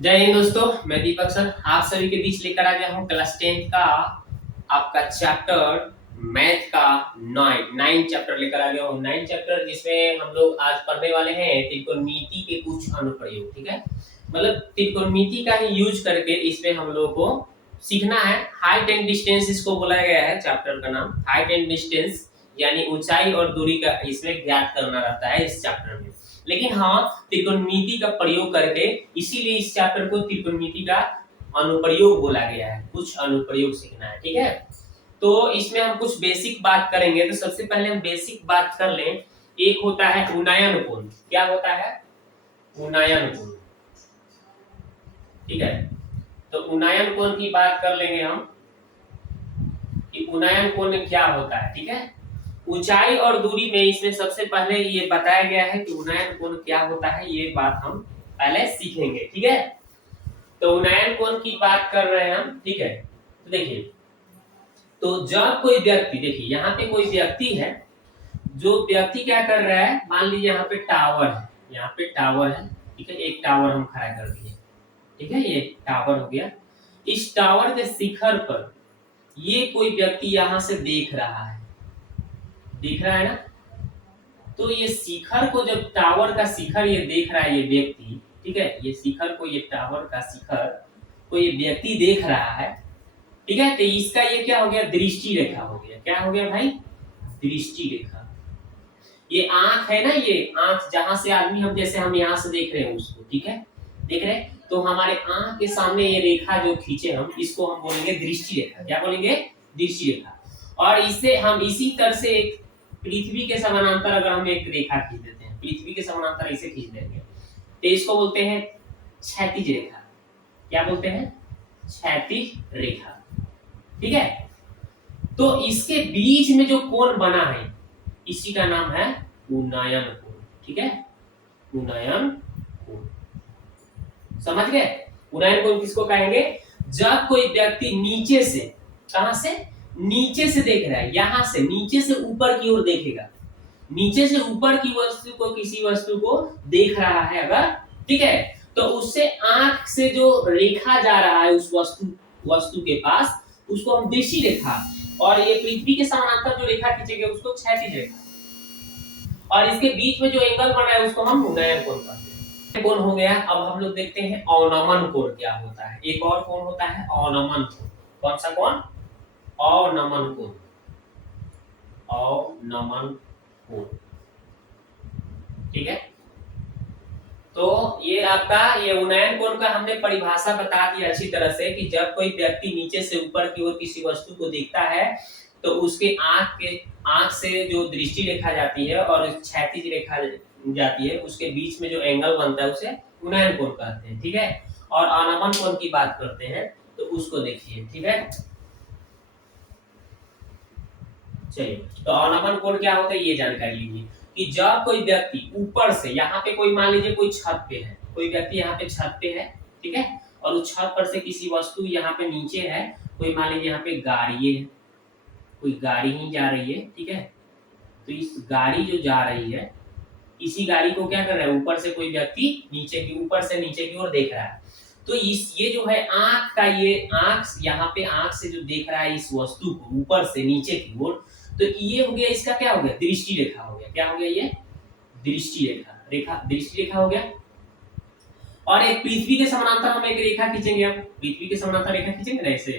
जय हिंद दोस्तों, मैं दीपक सर आप सभी के बीच लेकर आ गया हूँ क्लास 10th का आपका चैप्टर मैथ का नाइन चैप्टर लेकर आ गया हूँ। नाइन चैप्टर जिसमें हम लोग आज पढ़ने वाले हैं त्रिकोणमिति के कुछ अनुप्रयोग। ठीक है, मतलब त्रिकोणमिति का ही यूज करके इसमें हम लोग को सीखना है। हाइट एंड डिस्टेंस इसको बोला गया है, चैप्टर का नाम हाइट एंड डिस्टेंस, यानी ऊंचाई और दूरी का इसमें ज्ञात करना रहता है इस चैप्टर में। लेकिन हाँ, त्रिकोणमिति का प्रयोग करके, इसीलिए इस चैप्टर को त्रिकोणमिति का अनुप्रयोग बोला गया है। कुछ अनुप्रयोग सीखना है, ठीक है। तो इसमें हम कुछ बेसिक बात करेंगे। तो सबसे पहले हम बेसिक बात कर लें। एक होता है उन्नयन कोण। क्या होता है? उन्नयन कोण। ठीक है, तो उन्नयन कोण की बात कर लेंगे हम कि उन्नयन कोण क्या होता है। ठीक है, ऊंचाई और दूरी में इसमें सबसे पहले ये बताया गया है कि उन्नयन कोण क्या होता है। ये बात हम पहले सीखेंगे, ठीक है। तो उन्नयन कोण की बात कर रहे हैं हम, ठीक है। तो देखिए, तो जब कोई व्यक्ति, देखिए यहाँ पे कोई व्यक्ति है, जो व्यक्ति क्या कर रहा है, मान लीजिए यहाँ पे टावर है, यहाँ पे टावर है, ठीक है। एक टावर हम खड़ा कर दिए, ठीक है, ये टावर हो गया। इस टावर के शिखर पर ये कोई व्यक्ति यहाँ से देख रहा है, दिख रहा है ना। तो ये शिखर को, जब टावर का शिखर ये देख रहा है ये व्यक्ति, ठीक है, ये शिखर को, ये टावर का शिखर को ये व्यक्ति देख रहा है, ठीक है। तो इसका ये क्या हो गया? दृष्टि रेखा हो गया। क्या हो गया भाई? दृष्टि रेखा। ये आंख है ना, ये आंख जहां से आदमी, हम जैसे हम यहाँ से देख रहे हैं उसको, ठीक है, देख रहे हैं, तो हमारे आंख के सामने ये रेखा जो खींचे हम, इसको हम बोलेंगे दृष्टि रेखा। क्या बोलेंगे? दृष्टि रेखा। और इससे हम इसी तरह से एक पृथ्वी के समानांतर अगर हम एक रेखा खींच देते हैं, पृथ्वी के समानांतर इसे खींच देंगे, तो इसको बोलते हैं क्षैतिज रेखा। क्या बोलते हैं? क्षैतिज रेखा, ठीक है। तो इसके बीच में जो कोण बना है, इसी का नाम है उन्नयन कोण, ठीक है। उन्नयन कोण, समझ गए? उन्नयन कोण किसको कहेंगे? जब कोई व्यक्ति नीचे से, कहां से? नीचे से देख रहा है, यहां से नीचे से ऊपर की ओर देखेगा, नीचे से ऊपर की वस्तु को, किसी वस्तु को देख रहा है अगर, ठीक है, तो उससे आंख से जो रेखा जा रहा है उस वस्तु के पास, उसको हम दृष्टि रेखा, और ये पृथ्वी के समानांतर जो रेखा खींचेंगे उसको क्षैतिज रेखा, और इसके बीच में जो एंगल बना है उसको हम उन्नयन कोण कहते हैं। कोण हो गया। अब हम लोग देखते हैं अवनमन कोण क्या होता है। एक और कोण होता है अवनमन कोण। कौन सा कोण? अवनमन कोण। अवनमन कोण, ठीक है। तो ये आपका, ये उन्नयन कोण का हमने परिभाषा बता दी अच्छी तरह से कि जब कोई व्यक्ति नीचे से ऊपर की ओर किसी वस्तु को देखता है, तो उसके आंख से जो दृष्टि रेखा जाती है और क्षैतिज रेखा जाती है, उसके बीच में जो एंगल बनता है उसे उन्नयन कोण कहते हैं, ठीक है। और अवनमन कोण की बात करते हैं तो उसको देखिए, ठीक है। चलिए, तो अवनमन कोण क्या होता है ये जानकारी लीजिए कि जब कोई व्यक्ति ऊपर से, यहाँ पे कोई, मान लीजिए कोई छत पे है, कोई व्यक्ति यहाँ पे छत पे है, ठीक है, और उस छत पर से किसी वस्तु यहाँ पे नीचे है, कोई मान लीजिए यहाँ पे गाड़ी है, कोई गाड़ी ही जा रही है, ठीक है। तो इस गाड़ी जो जा रही है, इसी गाड़ी को क्या कर रहा है, ऊपर से कोई व्यक्ति नीचे की, ऊपर से नीचे की ओर देख रहा है। तो इस, ये जो है आंख का, ये आंख यहाँ पे आंख से जो देख रहा है इस वस्तु को ऊपर से नीचे की ओर, तो ये हो गया, इसका क्या हो गया? दृष्टि रेखा हो गया। क्या हो गया? ये दृष्टि रेखा, दृष्टि रेखा हो गया। और एक पृथ्वी के समानांतर हम एक रेखा खींचेंगे। अब पृथ्वी के समानांतर रेखा खींचेंगे ना, ऐसे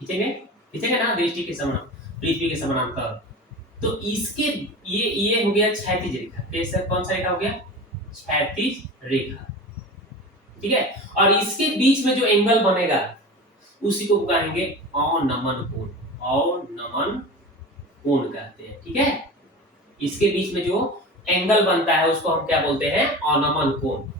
खींचेंगे, खींचेंगे ना, दृष्टि के समानांतर, पृथ्वी के समानांतर। तो इसके, ये हो गया क्षैतिज रेखा। कैसे? कौन सा रेखा हो गया? क्षैतिज रेखा, ठीक है। और इसके बीच में जो एंगल बनेगा उसी को कहेंगे अवनमन कोण। अवनमन कोण कहते हैं, ठीक है। इसके बीच में जो एंगल बनता है उसको हम क्या बोलते हैं? अवनमन कोण।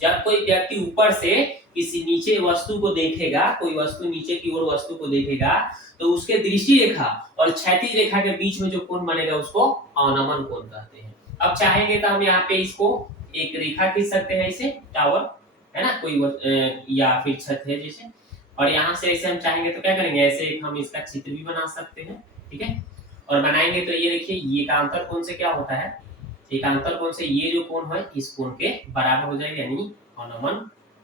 जब कोई व्यक्ति ऊपर से किसी नीचे वस्तु को देखेगा, कोई वस्तु नीचे की ओर वस्तु को देखेगा, तो उसके दृष्टि रेखा और क्षैतिज रेखा के बीच में जो कोण बनेगा उसको अवनमन कोण कहते हैं। अब चाहेंगे तो हम यहाँ पे इसको एक रेखा खींच सकते हैं, इसे टावर है ना, कोई या फिर छत है जैसे, और यहाँ से ऐसे हम चाहेंगे तो क्या करेंगे, ऐसे एक हम इसका चित्र भी बना सकते हैं, ठीक है। और बनाएंगे तो ये देखिए, ये एकांतर कोण से क्या होता है, एकांतर कोण से ये जो कोण है इस कोण के बराबर हो जाएगा, यानी अवनमन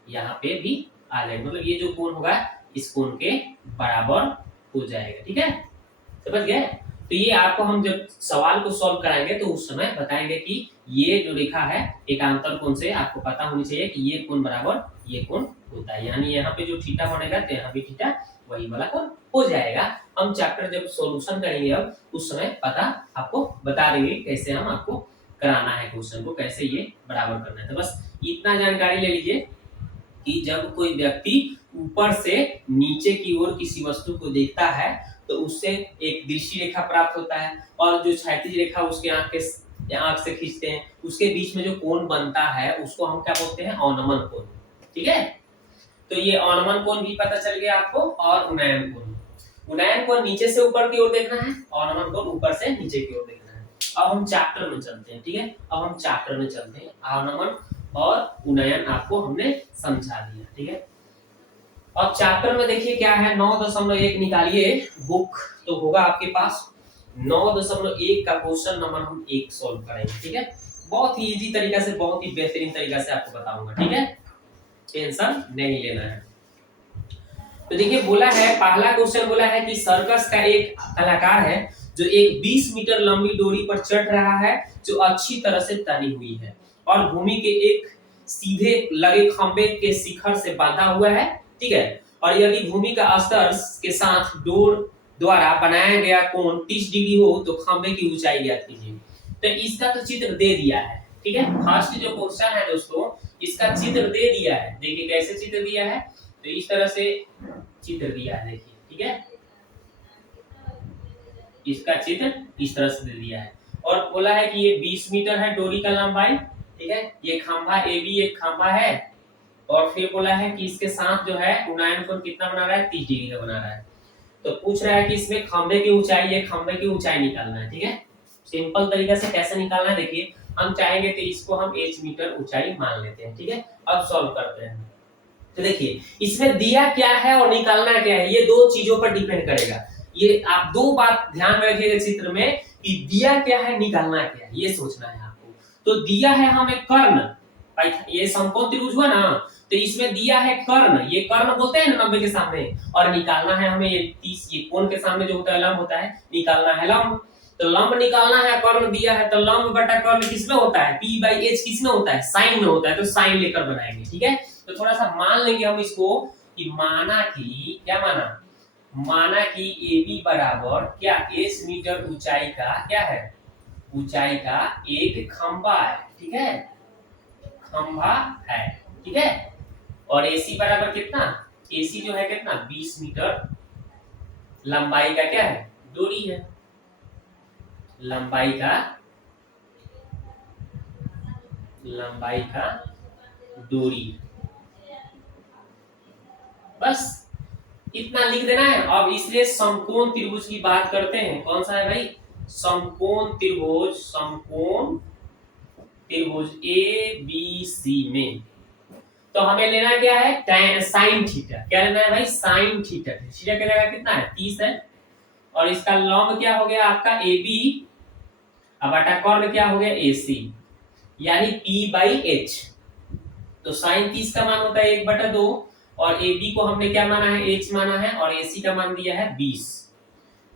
यहाँ पे भी आ जाएगा, मतलब ये जो कोण होगा इस कोण के बराबर हो जाएगा। ठीक है, समझ गए? तो ये आपको हम जब सवाल को सॉल्व कराएंगे तो उस समय बताएंगे कि ये जो रेखा है एकांतर कोण से आपको पता होनी चाहिए कि ये कोण बराबर ये कोण होता है, यानी यहाँ पे जो थीटा बनेगा तो यहाँ भी थीटा वही वाला कोण हो जाएगा। हम चैप्टर जब सॉल्यूशन करेंगे अब उस समय पता आपको बता देंगे कैसे हम आपको कराना है क्वेश्चन को, कैसे ये बराबर करना है। तो बस इतना जानकारी ले लीजिए कि जब कोई व्यक्ति ऊपर से नीचे की ओर किसी वस्तु को देखता है तो उससे एक दृश्य रेखा प्राप्त होता है, और जो क्षैतिज रेखा उसके आंख से खींचते हैं उसके बीच में जो कोण बनता है उसको हम क्या बोलते हैं, अवनमन कोण। ठीक है, तो ये अवनमन कोण भी पता चल गया आपको, और उन्नयन कोण। उन्नयन कोण नीचे से ऊपर की ओर देखना है, अवनमन कोण ऊपर से नीचे की ओर देखना है। अब हम चैप्टर में चलते हैं। ठीक है, अब हम चैप्टर में चलते हैं। अवनमन और उन्नयन आपको हमने समझा दिया। ठीक है, अब चैप्टर में देखिए क्या है, 9.1 निकालिए, बुक तो होगा आपके पास। 9.1 का क्वेश्चन नंबर हम 1 सॉल्व करेंगे। ठीक है, बहुत ही इजी तरीका से, बहुत ही बेहतरीन तरीका से आपको बताऊंगा। ठीक है, टेंशन नहीं लेना है। तो देखिए बोला है, पहला क्वेश्चन बोला है कि सर्कस का एक कलाकार है जो एक 20 मीटर लंबी डोरी पर चढ़ रहा है जो अच्छी तरह से तनी हुई है और भूमि के एक सीधे लगे खंबे के शिखर से बांधा हुआ है। ठीक है, और यदि भूमि का स्तर के साथ डोर द्वारा बनाया गया कोण 30 डिग्री हो तो खंबे की ऊंचाई ज्ञात कीजिए। तो इसका तो चित्र दे दिया है। ठीक है, फर्स्ट जो क्वेश्चन है दोस्तों इसका चित्र दे दिया है। देखिए कैसे चित्र दिया है, तो इस तरह से चित्र दिया है, देखिए। ठीक है, इसका चित्र इस तरह से दे दिया है और बोला है कि ये 20 मीटर है डोरी का लंबाई। ठीक है, ये खंभा ए बी एक खंभा है, और फिर बोला है कि इसके साथ जो है उन्नयन कोण कितना बना रहा है, 30 डिग्री का बना रहा है। तो पूछ रहा है कि इसमें खंभे की ऊंचाई, ये खंभे की ऊंचाई निकालना है। ठीक है, सिंपल तरीका से कैसे निकालना है, देखिए हम चाहेंगे तो इसको हम h मीटर ऊंचाई मान लेते हैं। ठीक है, अब सॉल्व करते हैं। तो देखिए इसमें दिया क्या है और निकालना क्या है, ये दो चीजों पर डिपेंड करेगा। ये आप दो बात ध्यान में रखिएगा चित्र में कि दिया क्या है निकालना क्या है, ये सोचना है आपको। तो दिया है हमें कर्ण, ये समकोण त्रिभुज हुआ ना, तो इसमें दिया है कर्ण, ये कर्ण बोलते हैं 90 के सामने, और निकालना है हमें ये 30, ये कोण के सामने जो होता है लंब होता है, निकालना है लंब। तो लंब निकालना है, कर्ण दिया है, तो लंब बटा कर्ण किसमें होता है, p/h किसमें होता है, साइन में होता है, तो साइन लेकर बनाएंगे। ठीक है, तो थोड़ा सा मान लेंगे हम इसको कि माना कि क्या माना कि AB बराबर क्या h मीटर ऊंचाई का क्या है, ऊंचाई का एक खंभा है। ठीक है, खंभा है। ठीक है, और AC बराबर कितना, AC जो है कितना 20 मीटर लंबाई का क्या है, डोरी है, लंबाई का डोरी। बस इतना लिख देना है। अब इसलिए समकोण त्रिभुज की बात करते हैं, कौन सा है भाई, समकोण त्रिभुज, समकोण त्रिभुज ABC में तो हमें लेना क्या है, साइन थीटा। क्या लेना है भाई, साइन थीटा। थीटा का जगह कितना है 30 है, और इसका लंब क्या हो गया आपका AB, अब बटा कर्ण क्या हो गया AC, यानी p/h। तो साइन 30 का मान होता है 1/2, और AB को हमने क्या माना है, h माना है, और AC का मान दिया है 20।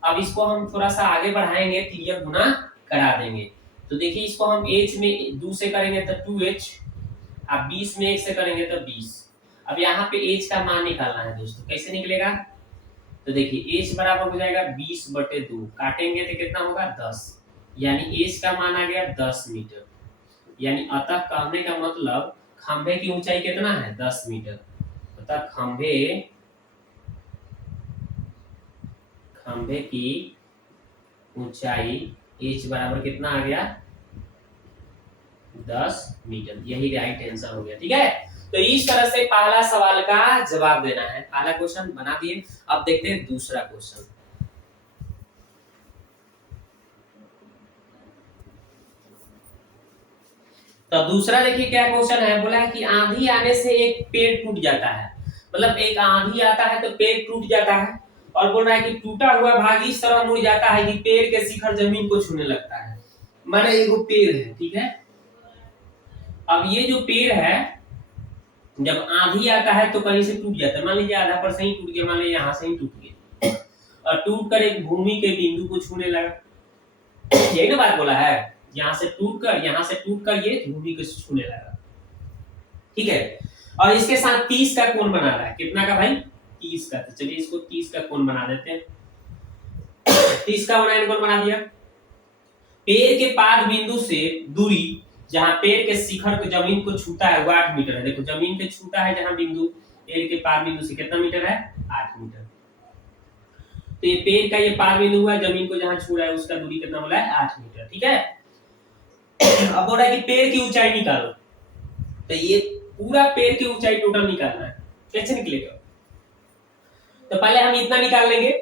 अब इसको हम थोड़ा सा आगे बढ़ाएंगे, तिर्यक गुना करा देंगे। तो देखिए इसको हम h में 2 से करेंगे तो 2h, अब 20 में 1 से करेंगे तो 20। अब यहाँ पे h का मान निकालना है दोस्तों, कैसे निकलेगा, तो देखिए h बराबर हो जाएगा 20/2, काटेंगे तो कितना होगा 10, यानी h का मान आ गया 10 मीटर। यानी अतः कहने का मतलब खंभे की ऊंचाई कितना है 10 मीटर, अतः खंभे की ऊंचाई h बराबर कितना आ गया 10 मीटर। यही राइट आंसर हो गया। ठीक है, तो इस तरह से पहला सवाल का जवाब देना है। पहला क्वेश्चन बना दिए, अब देखते हैं दूसरा क्वेश्चन। तो दूसरा देखिए क्या क्वेश्चन है, बोला है कि आंधी आने से एक पेड़ टूट जाता है, मतलब एक आंधी आता है तो पेड़ टूट जाता है, और बोल रहा है कि टूटा हुआ भाग इस तरह मुड़ जाता है कि पेड़ के शिखर जमीन को छूने लगता है। माने एगो पेड़ है। ठीक है, अब ये जो पेड़ है जब आंधी आता है तो कहीं से टूट जाता है, मान लीजिए आधा पर से ही टूट गया, मान लीजिए यहाँ से ही टूट गया और टूट कर एक भूमि के बिंदु को छूने लगा। यही ना बात बोला है, यहाँ से टूट कर ये भूमि को छूने लगा, ठीक है। और इसके साथ 30 का कोण बना रहा है, कितना का भाई 30 का। तो चलिए इसको 30 का कोण बना देते हैं। 30 का उन्नयन कोण बना दिया। पेड़ के पाद बिंदु से दूरी जहां पेड़ के शिखर को जमीन को छूता है वो 8 मीटर है। देखो जमीन पे छूता है जहां बिंदु, पेड़ के पाद बिंदु से कितना मीटर है 8 मीटर। तो ये पेड़ का ये पाद बिंदु हुआ, जमीन को जहां छू रहा है उसका दूरी कितना बोला है 8 मीटर, ठीक है। अब बोल रहा है कि पेड़ की ऊंचाई निकालो, तो ये पूरा पेड़ की ऊंचाई टोटल निकालना है। कैसे निकलेगा, तो पहले हम इतना निकाल लेंगे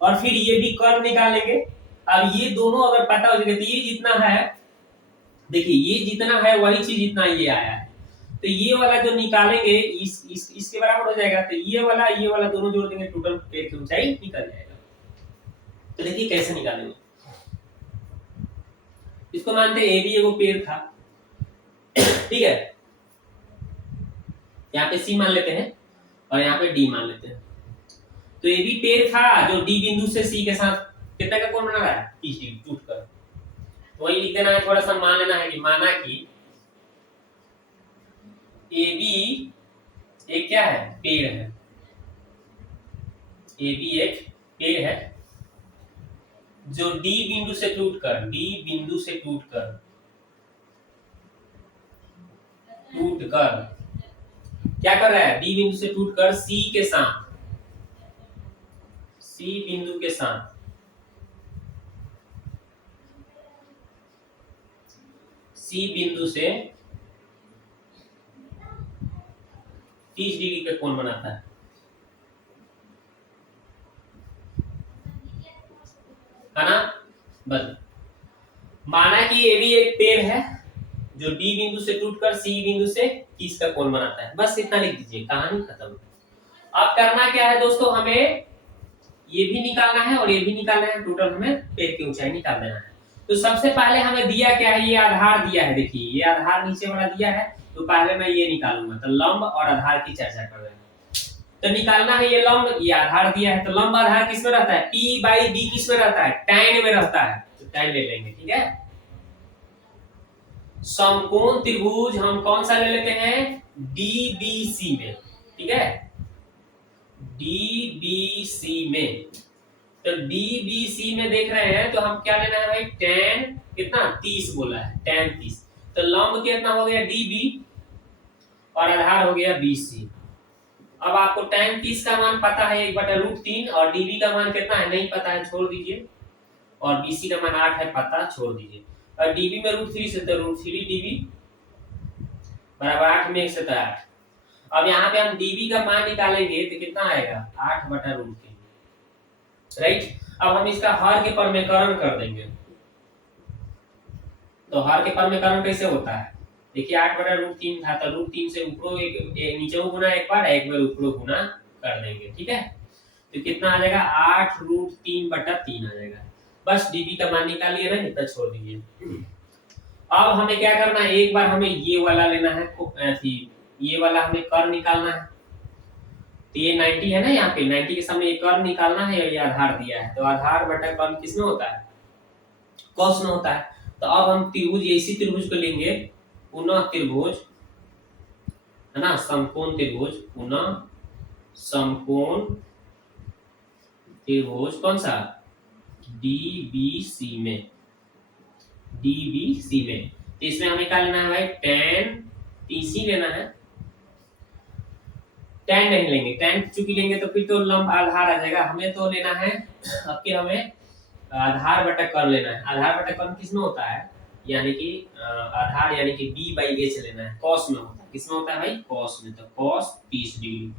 और फिर ये भी कर्व निकाल लेंगे। अब ये दोनों अगर पता हो जाएगा तो ये जितना है, देखिए ये जितना है वही चीज इतना ये आया है, तो ये वाला जो निकालेंगे इसके बराबर हो जाएगा। तो ये वाला दोनों जोड़ देंगे, टोटल पेड़ की ऊंचाई निकल जाएगा। तो देखिए कैसे निकालेंगे, इसको मानते हैं ए भी एगो पेड़ था, ठीक है। यहाँ पे सी मान लेते हैं और यहाँ पे डी मान लेते हैं। तो ये भी पेड़ था जो डी बिंदु से सी के साथ कितना का कोण बना रहा है 30 डिग्री टूट कर। तो वही लिख देना है, थोड़ा सा मान लेना है कि माना कि ए बी एक क्या है पेड़ है, ए बी एक पेड़ है जो डी बिंदु से टूट कर क्या कर रहा है, डी बिंदु से टूट कर सी बिंदु के साथ सी बिंदु से 30 डिग्री का कोण बनाता है। ना बस माना कि ये भी एक पेड़ है जो डी बिंदु से टूटकर सी बिंदु से 30 का कोण बनाता है। बस इतना लिख दीजिए, कहानी खत्म। अब करना क्या है दोस्तों, हमें ये भी निकालना है और ये भी निकालना है, टोटल हमें पेड़ की ऊंचाई निकाल देना है। तो सबसे पहले हमें दिया क्या है, ये आधार दिया है। देखिए ये आधार नीचे वाला दिया है, तो पहले मैं ये निकालूंगा। तो लंब और आधार की चर्चा कर रहे हैं, तो निकालना है ये लंब, ये आधार दिया है। तो लंब आधार किसमें रहता है, P/D किसमें रहता है, tan में रहता है। तो tan ले लेंगे, ठीक है। समकोण त्रिभुज हम कौन सा ले लेते हैं, DBC में, ठीक है, DBC में। तो DBC में देख रहे हैं तो हम क्या लेना है भाई, tan कितना 30 बोला है, tan 30। तो लंब कितना हो गया DB और आधार हो गया BC। अब आपको tan 30 का मान पता है 1/√3 और DB का मान कितना है नहीं पता है, छोड़ दीजिए। और BC का मान 8 है, पता, छोड़ दीजिए। और DB में √3 से तो √3 DB बराबर 8 में 1 से 8। अब यहाँ पे हम DB का मान निकालेंगे तो कितना आएगा 8/√3, राइट। अब हम इसका हर के परमेकरण कर देंगे। तो हर के परमेकरण कैसे होता है, देखिए 8/√3 था तो √3 से ऊपर एक नीचे गुना एक बार ऊपर गुना कर देंगे, ठीक है। तो कितना आ जाएगा 8√3/3 आ जाएगा। बस DB का मान निकाल लिया ना, इतना छोड़ दीजिए। अब हमें क्या करना है, एक बार हमें ये वाला लेना है, ये वाला हमें कर्व निकालना है। तो ये 90 है ना, यहाँ पे 90 के सामने एक कर्व निकालना है और ये आधार दिया है। तो आधार बटा कर्व किसमें होता है, कॉस में होता है। तो अब हम त्रिभुज, इसी त्रिभुज को लेंगे, पुनः त्रिभुज है ना, समकोण त्रिभुज, पुनः समकोण त्रिभुज कौन सा, DBC में। तो इसमें हमें क्या लेना है भाई, tan 30 लेना है। tan नहीं लेंगे, tan चूंकि लेंगे तो फिर तो लंब आधार आ जाएगा। हमें तो लेना है, अब के हमें आधार बटा कर्व लेना है। आधार बटा कर्व किसमें होता है, यानी कि आधार यानी कि B/H लेना है, कॉस में होता है। किसमें होता है भाई, कॉस में। तो कॉस 30 डिग्री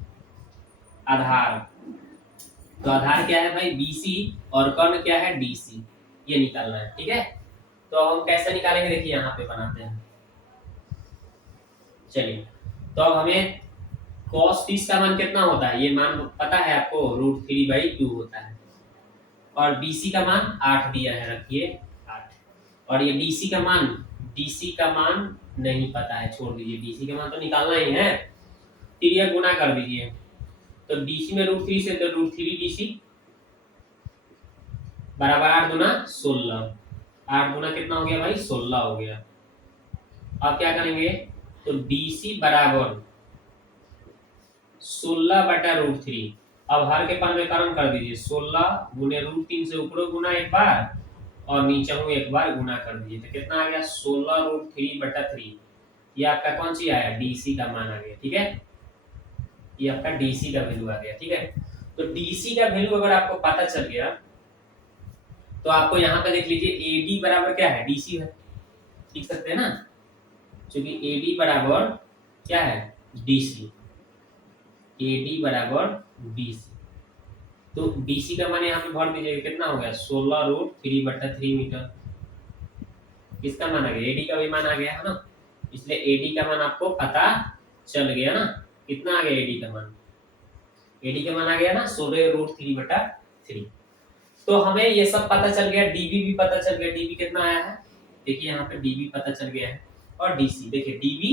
आधार। तो आधार क्या है भाई BC और कर्ण क्या है DC, ये निकालना है, ठीक है। तो हम कैसे निकालेंगे, देखिए यहाँ पे बनाते हैं। चलिए, तो अब हमें cos 30 का मान कितना होता है, ये मान पता है आपको, √3/2 होता है। और BC का मान 8 दिया है, रखिए 8। और ये DC का मान नहीं पता है, छोड़ दीजिए। DC का मान तो निकालना ही है। फिर यह गुना कर दीजिए, तो DC में √3 से तो √3 DC बराबर 8 दूना 16, 8 दूना कितना हो गया भाई 16 हो गया। अब क्या करेंगे, तो DC बराबर 16/√3, अब हर के पद में कर्म कर दीजिए, 16 गुने √3 से ऊपर गुना एक बार और नीचे हूँ एक बार गुना कर दीजिए, तो कितना आ गया 16√3/3। ये आपका कौन सी आया, DC का मान आ गया, ठीक है, ये आपका DC का वैल्यू आ गया, ठीक है। तो DC का वैल्यू अगर आपको पता चल गया तो आपको यहाँ पे देख लीजिए AD बराबर क्या है, DC है, लिख सकते हैं ना, क्योंकि AD बराबर क्या है, DC, AD बराबर DC, तो DC का मान यहाँ पे भर दीजिएगा, कितना हो गया 16√3/3 मीटर, किसका मान आ गया, AD का भी मान आ गया है ना, इसलिए AD का मान आपको पता चल गया ना, कितना आ गया AD का मान, AD का मान आ गया ना 16√3/3। तो हमें ये सब पता चल गया, DB भी पता चल गया, DB कितना आया है, देखिए यहाँ पे DB पता चल गया है, और DC देखिए DB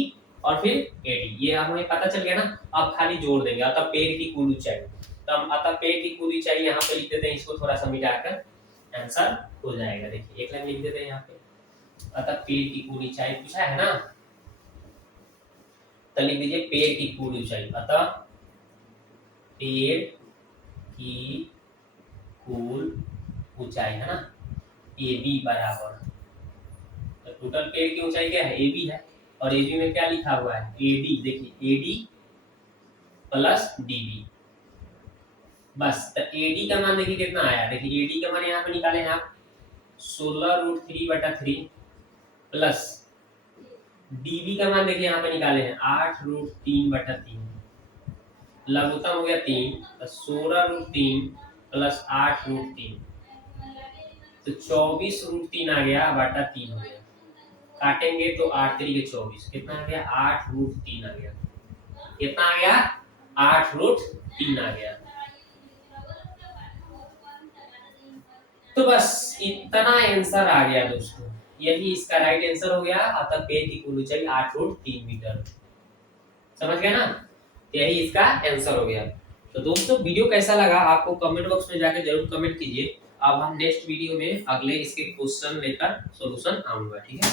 और फिर AD, ये हमें पता चल गया ना। अब खाली जोड़ देंगे, अतः पेड़ की कुल ऊंचाई, तो हम अतः पेड़ की कुल ऊंचाई यहाँ पे लिख देते हैं, इसको थोड़ा सा मिटाकर आंसर हो जाएगा। देखिए एक लाइन लिख देते हैं यहाँ पे, अतः पेड़ की कुल ऊंचाई पूछा है ना, तो लिख दीजिए पेड़ की कुल ऊंचाई, अतः पेड़ की कुल ऊंचाई है ना AB बराबर, तो टोटल पेड़ की ऊंचाई क्या है AB है, और AB में क्या लिखा हुआ है AD, देखिए AD प्लस DB, बस। तो AD का मान देखिए कितना आया, देखिए AD का मान यहाँ पे निकाले हैं आप 16√3/3 प्लस DB का मान देखिए यहाँ पे निकाले हैं 8√3/3, लघुत्तम हो गया 3, तो 16√3 प्लस 8√3, तो 24√3 आ गया बटा 3 हो गया, काटेंगे तो 8 3 के 24, कितना आ गया 8√3 आ गया, कितना आ गया 8√3 आ गया। तो बस इतना आंसर आ गया दोस्तों, यही इसका राइट आंसर हो गया, अतः पेड़ की कुल ऊंचाई 8√3 मीटर, समझ गए ना, यही इसका आंसर हो गया। तो दोस्तों वीडियो कैसा लगा आपको कमेंट बॉक्स में जाकर जरूर कमेंट कीजिए, अब हम नेक्स्ट वीडियो में अगले इसके क्वेश्चन लेकर सॉल्यूशन आऊंगा, ठीक है।